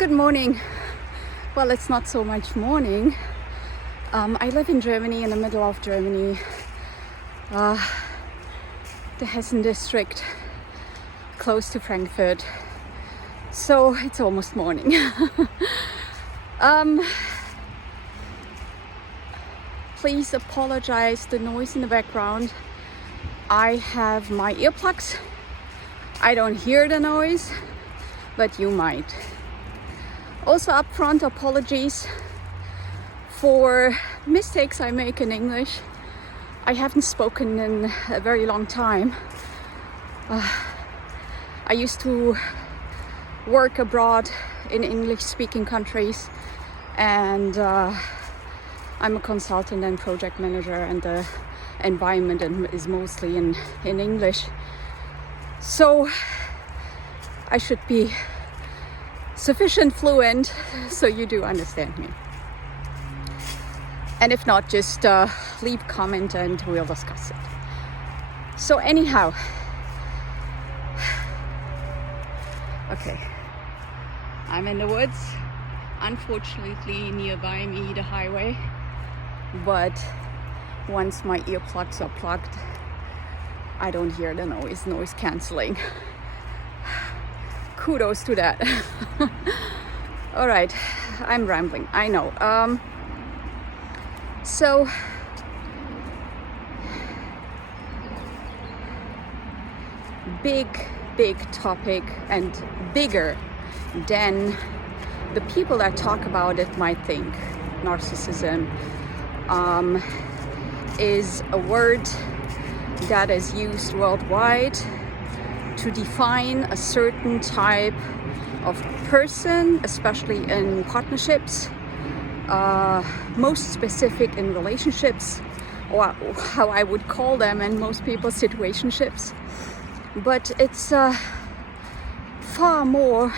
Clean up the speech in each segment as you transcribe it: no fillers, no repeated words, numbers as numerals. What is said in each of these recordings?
Good morning. Well, it's not so much morning. I live in Germany, in the middle of Germany, the Hessen district, close to Frankfurt. So it's almost morning. Please apologize the noise in the background. I have my earplugs. I don't hear the noise, but you might. Also upfront apologies for mistakes I make in English. I haven't spoken in a very long time. I used to work abroad in English-speaking countries, and I'm a consultant and project manager, and the environment is mostly in English. So I should be sufficient fluent so you do understand me. And if not, just leave comment and we'll discuss it. So anyhow, okay, I'm in the woods. Unfortunately, nearby me the highway, but once my earplugs are plugged, I don't hear the noise cancelling. Kudos to that. All right, I'm rambling, I know. So big topic, and bigger than the people that talk about it might think. Narcissism is a word that is used worldwide to define a certain type of person, especially in partnerships, most specific in relationships, or how I would call them in most people's situationships. But it's far more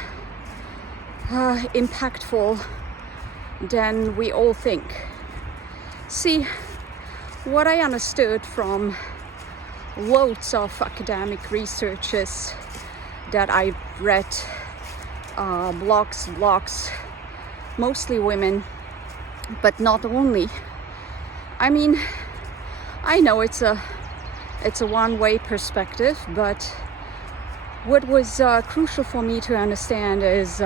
impactful than we all think. See, what I understood from loads of academic researches that I've read, blogs, mostly women, but not only. I mean, I know it's a one-way perspective, but what was crucial for me to understand is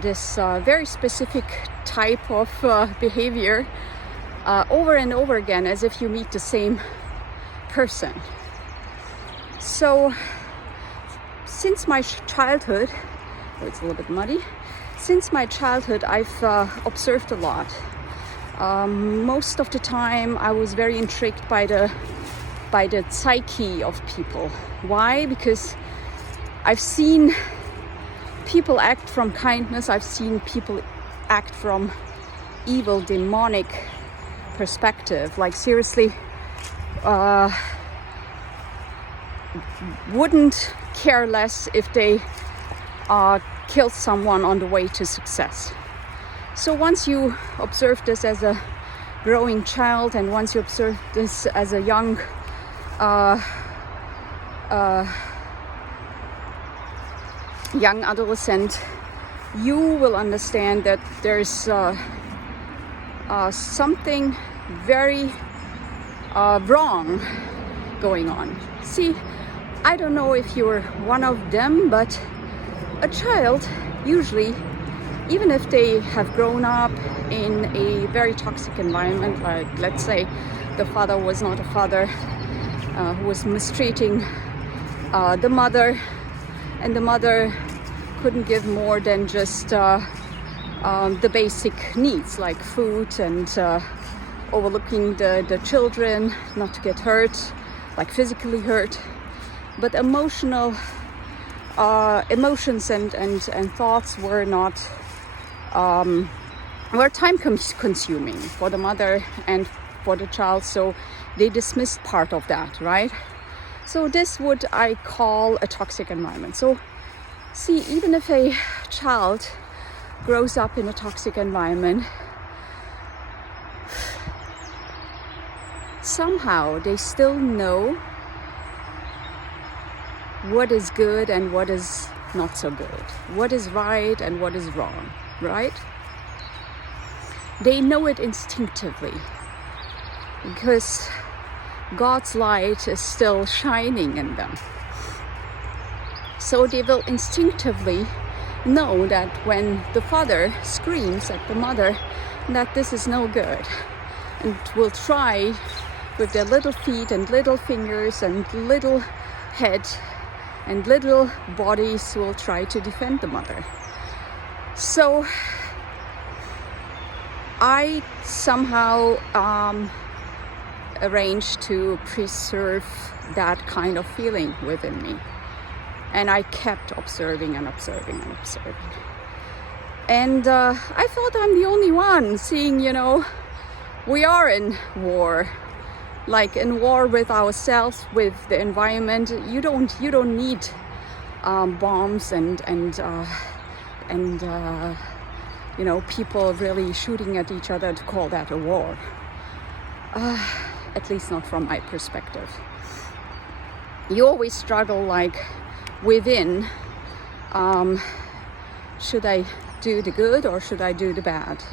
this very specific type of behavior over and over again, as if you meet the same person. So since my childhood, it's a little bit muddy, since my childhood I've observed a lot. Most of the time I was very intrigued by the psyche of people. Why? Because I've seen people act from kindness, I've seen people act from evil, demonic perspective. Like seriously, wouldn't care less if they killed someone on the way to success. So once you observe this as a growing child, and once you observe this as a young adolescent, you will understand that there's something very wrong going on. See, I don't know if you're one of them, but a child usually, even if they have grown up in a very toxic environment, like let's say the father was not a father, who was mistreating the mother, and the mother couldn't give more than just the basic needs like food, and overlooking the children not to get hurt, like physically hurt, but emotions and thoughts were not were time consuming for the mother and for the child, so they dismissed part of that, right? So this would I call a toxic environment. So see, even if a child grows up in a toxic environment, somehow they still know what is good and what is not so good, what is right and what is wrong, right? They know it instinctively because God's light is still shining in them. So they will instinctively know that when the father screams at the mother that this is no good, and will try with their little feet and little fingers and little head and little bodies will try to defend the mother. So I somehow arranged to preserve that kind of feeling within me. And I kept observing and observing and observing. And I thought I'm the only one seeing, we are in war. Like in war with ourselves, with the environment. You don't need bombs and people really shooting at each other to call that a war. At least not from my perspective. You always struggle like within, should I do the good or should I do the bad?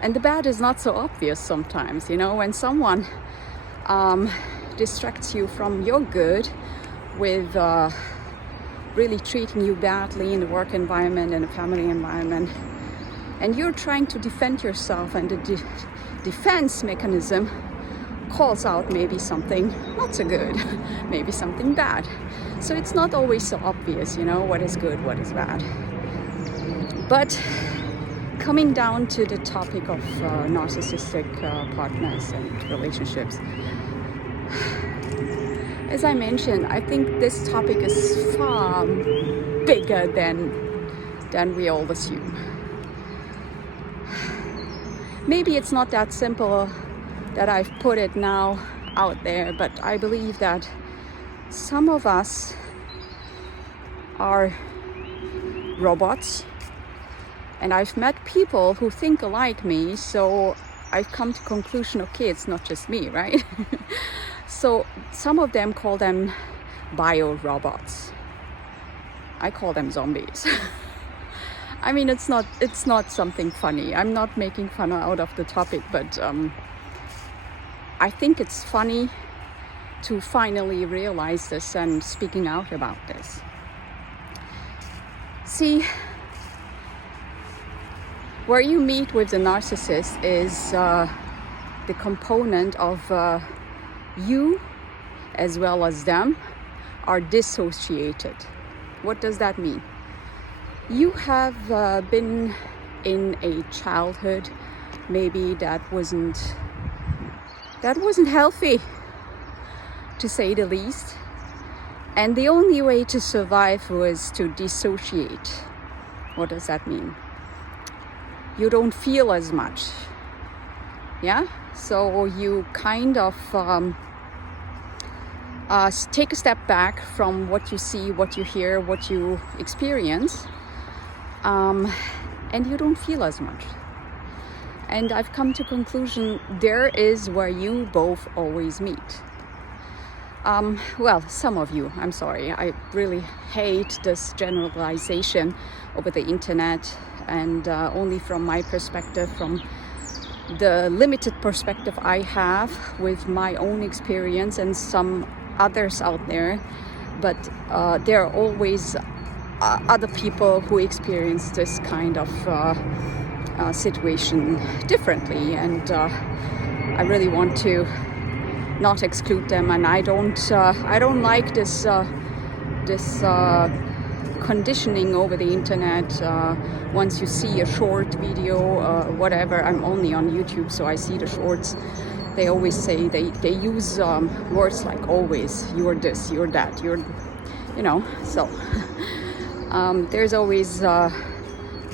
And the bad is not so obvious sometimes, when someone distracts you from your good with really treating you badly in the work environment and the family environment, and you're trying to defend yourself, and the defense mechanism calls out maybe something not so good, maybe something bad. So it's not always so obvious, what is good, what is bad. But coming down to the topic of narcissistic partners and relationships, as I mentioned, I think this topic is far bigger than we all assume. Maybe it's not that simple that I've put it now out there, but I believe that some of us are robots, and I've met people who think alike me, so I've come to the conclusion, okay, it's not just me, right? So some of them call them bio-robots. I call them zombies. I mean, it's not something funny. I'm not making fun out of the topic, but I think it's funny to finally realize this and speaking out about this. See, where you meet with the narcissist is the component of you as well as them are dissociated. What does that mean? You have been in a childhood maybe that wasn't healthy, to say the least, and the only way to survive was to dissociate. What does that mean? You don't feel as much, yeah? So you kind of take a step back from what you see, what you hear, what you experience, and you don't feel as much. And I've come to conclusion there is where you both always meet. Well, some of you, I'm sorry, I really hate this generalization over the internet, and only from my perspective, from the limited perspective I have with my own experience and some others out there, but there are always other people who experience this kind of situation differently, and I really want to not exclude them, and I don't like this conditioning over the internet. Once you see a short video, whatever, I'm only on YouTube, so I see the shorts. They always say, they use words like always, you're this, you're that, you're, so there's always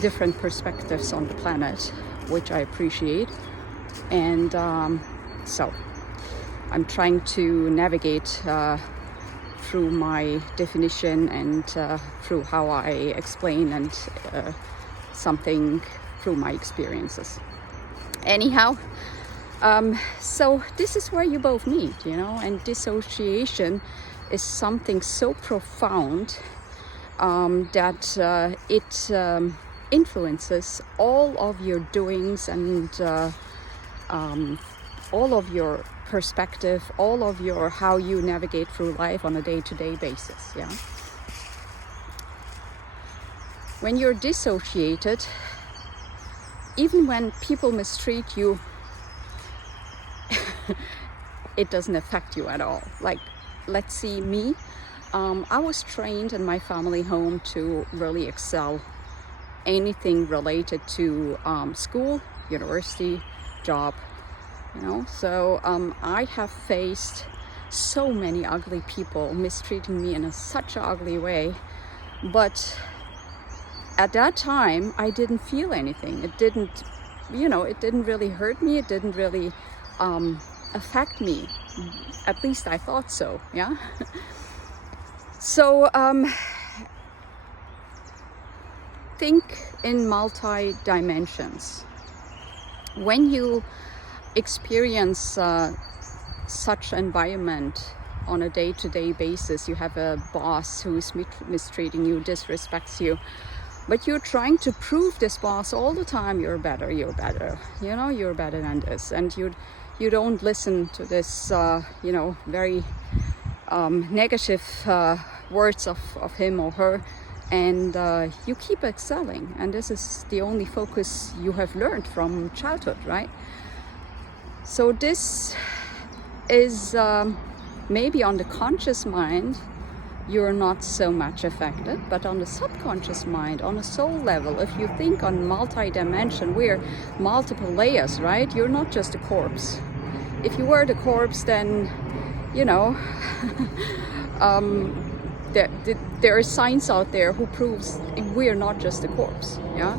different perspectives on the planet, which I appreciate. And so I'm trying to navigate through my definition and through how I explain and something through my experiences. Anyhow, so this is where you both meet, and dissociation is something so profound that it influences all of your doings and all of your perspective, all of your how you navigate through life on a day-to-day basis. Yeah. When you're dissociated, even when people mistreat you, it doesn't affect you at all. Like, let's see me. I was trained in my family home to really excel anything related to school, university, job, you know. So I have faced so many ugly people mistreating me in such an ugly way, but at that time I didn't feel anything. It didn't, you know, it didn't really hurt me. It didn't really affect me. At least I thought so. Yeah. So think in multi-dimensions. When you experience such environment on a day-to-day basis, you have a boss who is mistreating you, disrespects you, but you're trying to prove this boss all the time, you're better, you know, you're better than this, and you don't listen to this you know, very negative words of him or her, and you keep excelling, and this is the only focus you have learned from childhood, right? So this is maybe on the conscious mind you're not so much affected, but on the subconscious mind, on a soul level, if you think on multi-dimension, we're multiple layers, right? You're not just a corpse. If you were the corpse, then, you know, there are signs out there who proves we're not just a corpse. Yeah,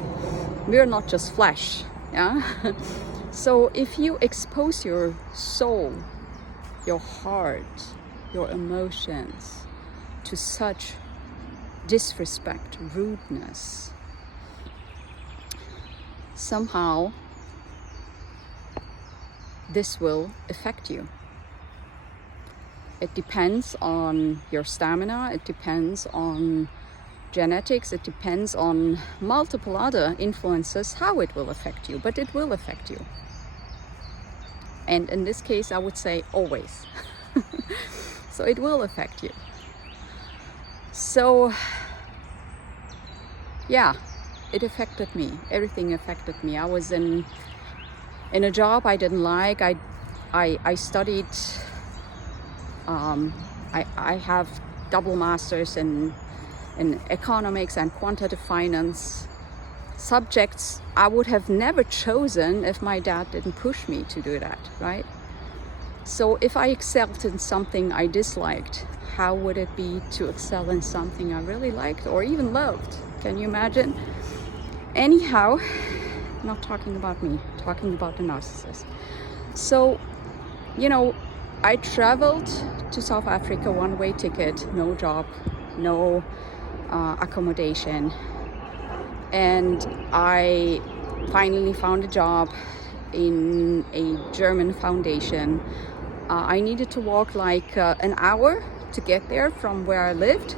we're not just flesh. Yeah. So if you expose your soul, your heart, your emotions to such disrespect, rudeness, somehow this will affect you. It depends on your stamina, it depends on genetics, it depends on multiple other influences how it will affect you, but it will affect you. And in this case, I would say always. So it will affect you. So yeah, it affected me. Everything affected me. I was in a job I didn't like. I studied. I have double masters in economics and quantitative finance, subjects I would have never chosen if my dad didn't push me to do that, right? So if I excelled in something I disliked, how would it be to excel in something I really liked or even loved? Can you imagine? Anyhow, not talking about me, talking about the narcissist. So, you know, I traveled to South Africa, one-way ticket, no job, no accommodation. And I finally found a job in a German foundation. I needed to walk like an hour to get there from where I lived,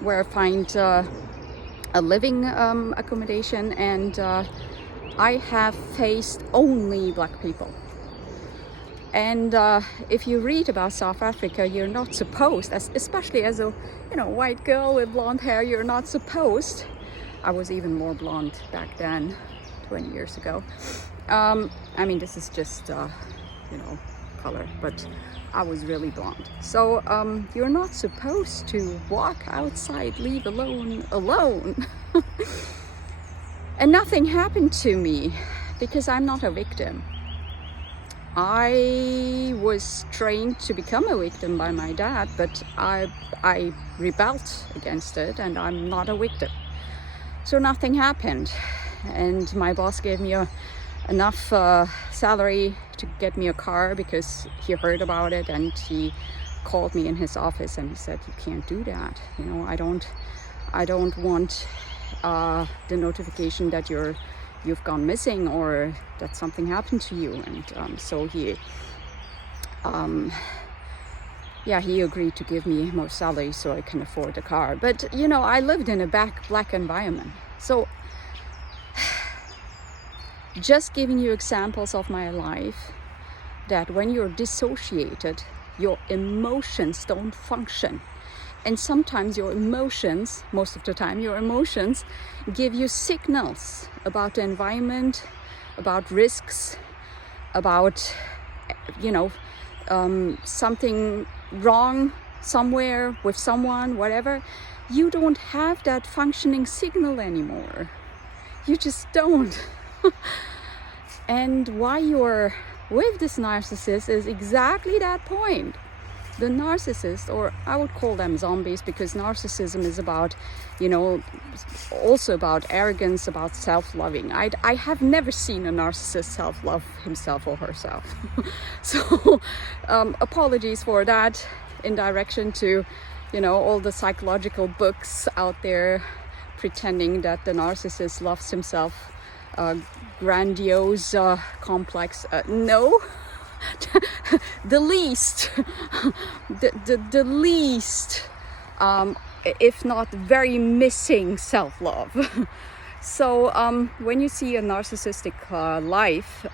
where I find a living accommodation, and I have faced only black people. And if you read about South Africa, you're not supposed, especially as a white girl with blonde hair, you're not supposed. I was even more blonde back then, 20 years ago. I mean, this is just color, but I was really blonde. So you're not supposed to walk outside, leave alone. And nothing happened to me because I'm not a victim. I was trained to become a victim by my dad, but I rebelled against it, and I'm not a victim. So nothing happened, and my boss gave me enough salary to get me a car because he heard about it, and he called me in his office and he said, "You can't do that. I don't want the notification that you've gone missing or that something happened to you." And so he yeah, he agreed to give me more salary so I can afford a car. But, you know, I lived in a black environment. So just giving you examples of my life, that when you're dissociated, your emotions don't function. And sometimes your emotions, most of the time, your emotions give you signals about the environment, about risks, about, you know, something wrong somewhere with someone, whatever. You don't have that functioning signal anymore. You just don't. And why you're with this narcissist is exactly that point. The narcissist, or I would call them zombies, because narcissism is about, you know, also about arrogance, about self-loving. I have never seen a narcissist self-love himself or herself. So apologies for that, in direction to, you know, all the psychological books out there pretending that the narcissist loves himself, grandiose, complex. No. The least, the least, if not very missing self-love. So when you see a narcissistic life,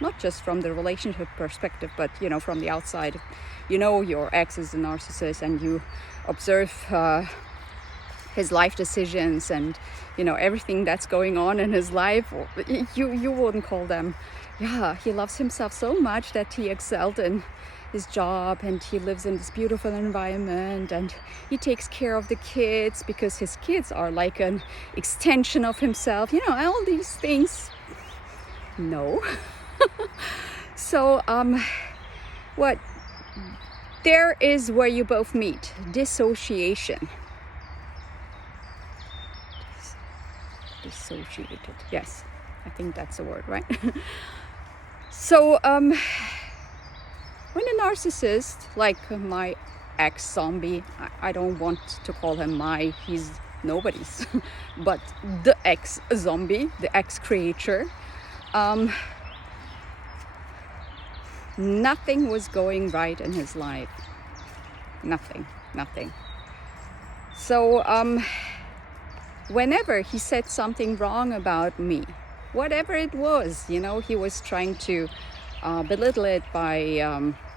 not just from the relationship perspective, but, you know, from the outside, you know, your ex is a narcissist, and you observe his life decisions and, you know, everything that's going on in his life, you wouldn't call them, yeah, he loves himself so much that he excelled in his job, and he lives in this beautiful environment, and he takes care of the kids because his kids are like an extension of himself, you know, all these things. No. So what there is where you both meet, dissociation. Dissociated, yes, I think that's the word, right? So when a narcissist, like my ex-zombie, I don't want to call him he's nobody's, but the ex-zombie, the ex-creature, nothing was going right in his life. Nothing. So whenever he said something wrong about me, whatever it was, you know, he was trying to belittle it by,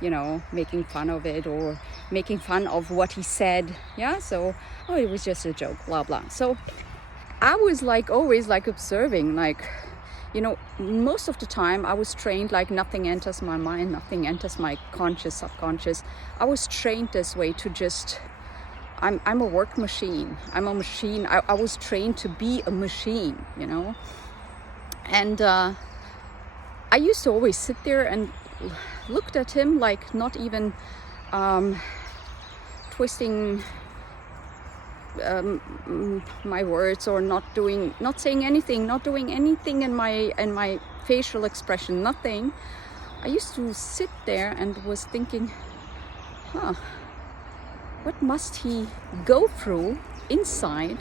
you know, making fun of it or making fun of what he said. Yeah, so, oh, it was just a joke, blah, blah. So I was like always like observing, like, you know, most of the time I was trained like nothing enters my mind, nothing enters my conscious, subconscious. I was trained this way to just, I'm a work machine. I'm a machine. I was trained to be a machine, you know. And I used to always sit there and looked at him, like not even twisting my words, or not saying anything, not doing anything in my facial expression, nothing. I used to sit there and was thinking, what must he go through inside?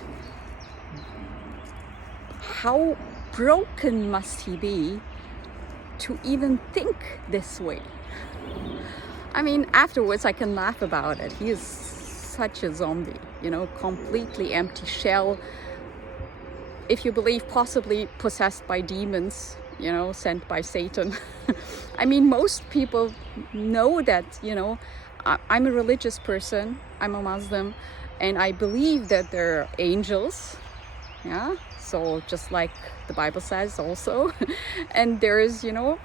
How broken must he be to even think this way? I mean, afterwards I can laugh about it. He is such a zombie, you know, completely empty shell. If you believe, possibly possessed by demons, you know, sent by Satan. I mean, most people know that, you know, I'm a religious person, I'm a Muslim, and I believe that there are angels, yeah, so just like the Bible says also, and there is, you know,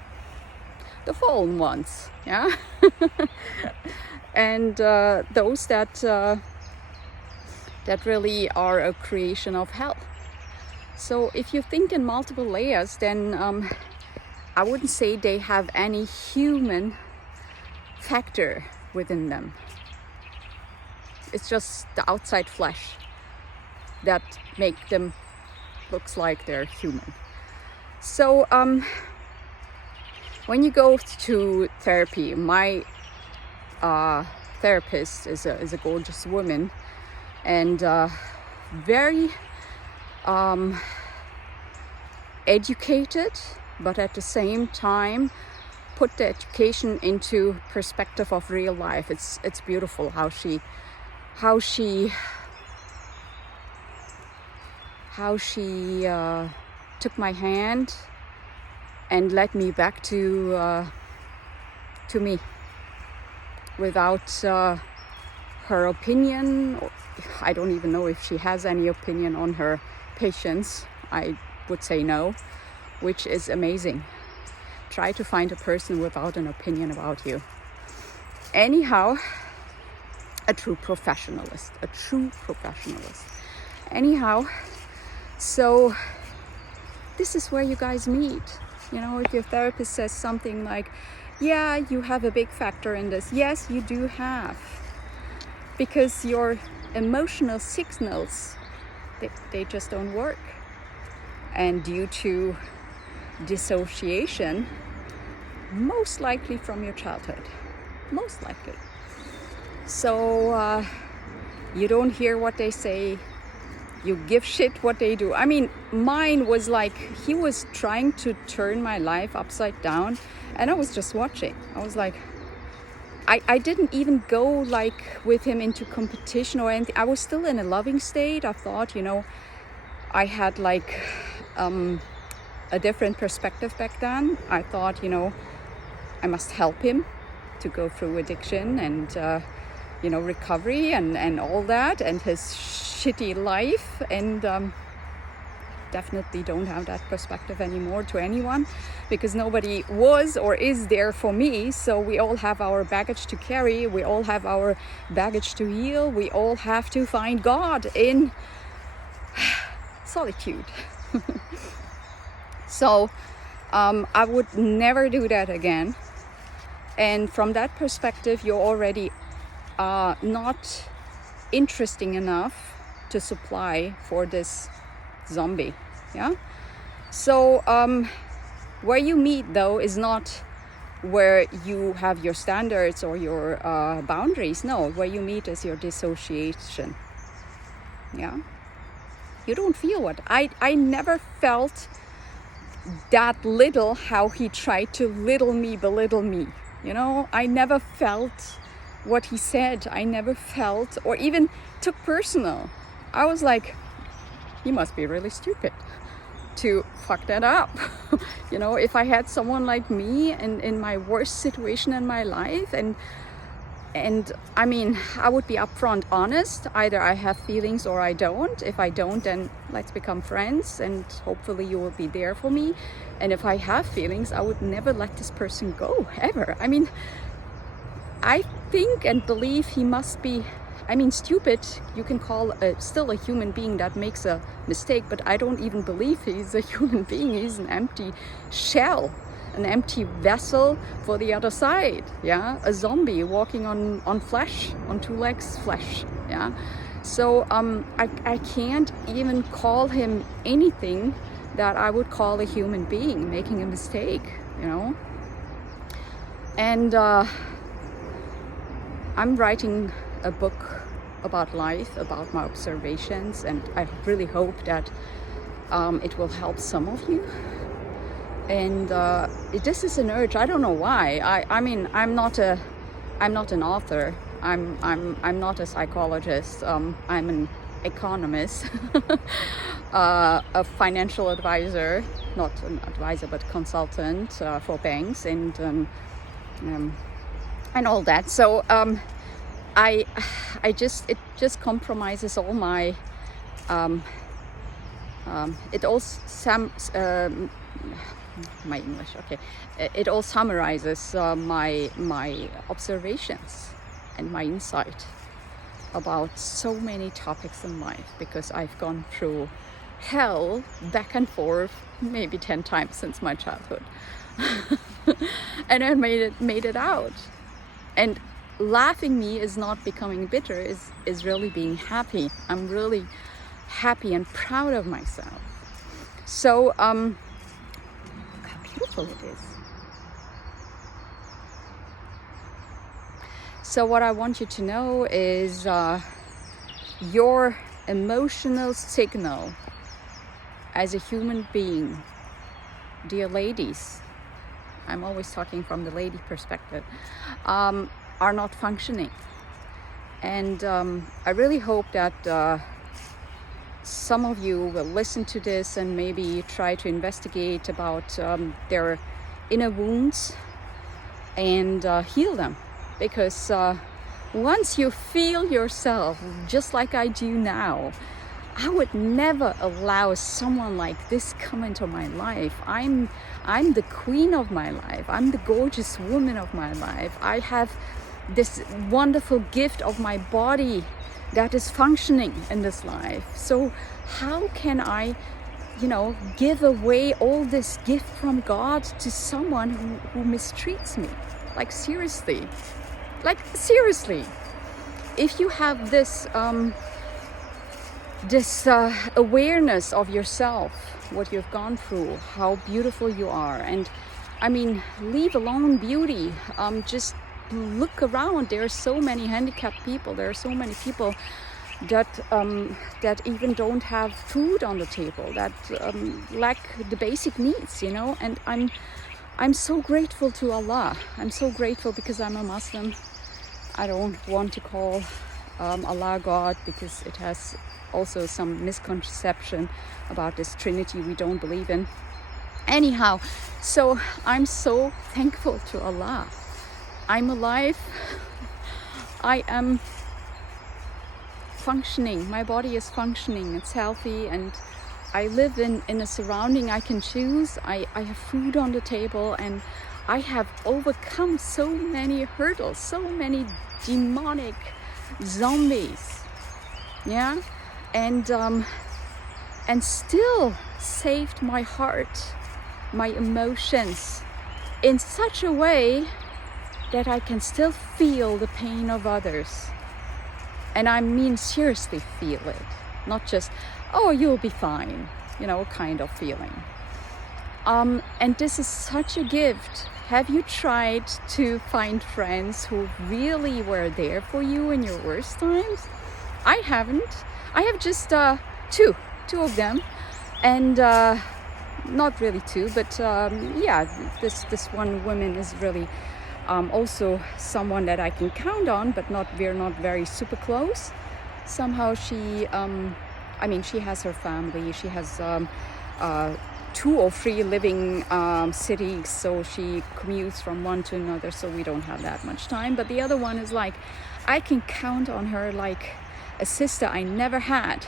the fallen ones, yeah, and those that really are a creation of hell. So if you think in multiple layers, then I wouldn't say they have any human factor within them. It's just the outside flesh that make them looks like they're human. So when you go to therapy, my therapist is a gorgeous woman, and very educated, but at the same time put the education into perspective of real life. It's beautiful how she took my hand and led me back to me without her opinion. I don't even know if she has any opinion on her patients. I would say no, which is amazing. Try to find a person without an opinion about you. Anyhow, a true professionalist. Anyhow, so this is where you guys meet. You know, if your therapist says something like, yeah, you have a big factor in this. Yes, you do have. Because your emotional signals, they just don't work. And due to dissociation, most likely from your childhood. Most likely. So you don't hear what they say. You give shit what they do. I mean, mine was like, he was trying to turn my life upside down, and I was just watching. I was like, I didn't even go like with him into competition or anything. I was still in a loving state. I thought, you know, I had like a different perspective back then. I thought, you know, I must help him to go through addiction and you know, recovery and all that, and his shitty life, and definitely don't have that perspective anymore to anyone, because nobody was or is there for me. So we all have our baggage to carry, we all have our baggage to heal, we all have to find God in solitude. So I would never do that again. And from that perspective, you're already not interesting enough to supply for this zombie. Yeah. So where you meet though is not where you have your standards or your boundaries. No, where you meet is your dissociation. Yeah. You don't feel what I never felt that little how he tried to belittle me. You know, I never felt what he said. I never felt or even took personal. I was like, he must be really stupid to fuck that up. You know, if I had someone like me in my worst situation in my life, and I mean, I would be upfront honest. Either I have feelings or I don't. If I don't, then let's become friends, and hopefully you will be there for me. And if I have feelings, I would never let this person go, ever. I mean, I think and believe he must be, I mean, stupid. You can call still a human being that makes a mistake, but I don't even believe he's a human being. He's an empty shell, an empty vessel for the other side. Yeah, a zombie walking on flesh, on two legs, flesh. Yeah, so I can't even call him anything that I would call a human being making a mistake. You know, and I'm writing a book about life, about my observations, and I really hope that it will help some of you. And this is an urge. I don't know why. I mean, I'm not an author. I'm not a psychologist. I'm an economist, a financial advisor, not an advisor but consultant for banks and all that. So it just compromises all my it all my English, okay. It all summarizes my observations and my insight about so many topics in life, because I've gone through hell back and forth maybe 10 times since my childhood. And I made it out. And laughing me is not becoming bitter, is really being happy. I'm really happy and proud of myself. So how beautiful it is. So what I want you to know is your emotional signal as a human being, dear ladies, I'm always talking from the lady perspective, are not functioning. And I really hope that some of you will listen to this and maybe try to investigate about their inner wounds and heal them. Because once you feel yourself, just like I do now, I would never allow someone like this come into my life. I'm the queen of my life. I'm the gorgeous woman of my life. I have this wonderful gift of my body that is functioning in this life. So how can I, give away all this gift from God to someone who mistreats me? Like seriously. If you have this awareness of yourself, what you've gone through, how beautiful you are, and I mean, leave alone beauty. Just look around. There are so many handicapped people. There are so many people that even don't have food on the table, that lack the basic needs, And I'm so grateful to Allah. I'm so grateful because I'm a Muslim. I don't want to call Allah God because it has also some misconception about this Trinity we don't believe in. Anyhow, so I'm so thankful to Allah. I'm alive. I am functioning. My body is functioning. It's healthy, and I live in a surrounding I can choose. I have food on the table, and I have overcome so many hurdles, so many demonic zombies. Yeah, and still saved my heart, my emotions, in such a way that I can still feel the pain of others. And I mean seriously feel it, not just, oh, you'll be fine, kind of feeling. And this is such a gift. Have you tried to find friends who really were there for you in your worst times? I haven't. I have just two of them, and not really two, but this one woman is really also someone that I can count on, but we're not very super close. Somehow she has her family. She has 2 or 3 living cities, so she commutes from one to another, so we don't have that much time. But the other one is like, I can count on her like a sister I never had,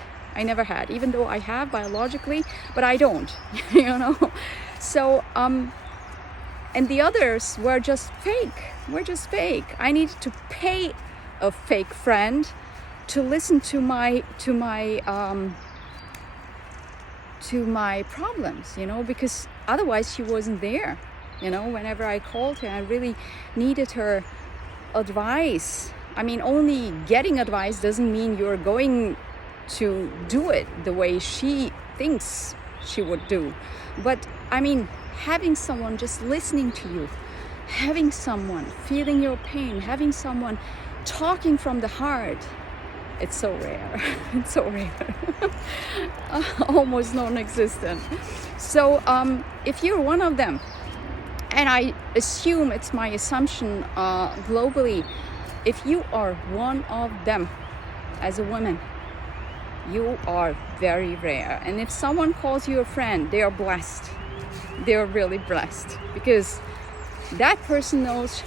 even though I have biologically, but I don't, So, and the others were just fake. I needed to pay a fake friend to listen to my problems, because otherwise she wasn't there. Whenever I called her, I really needed her advice. I mean, only getting advice doesn't mean you're going to do it the way she thinks she would do. But I mean, having someone just listening to you, having someone feeling your pain, having someone talking from the heart, it's so rare. It's so rare. Almost non-existent. So if you're one of them, and I assume it's my assumption globally, if you are one of them as a woman, you are very rare. And if someone calls you a friend, they are blessed. They are really blessed, because that person knows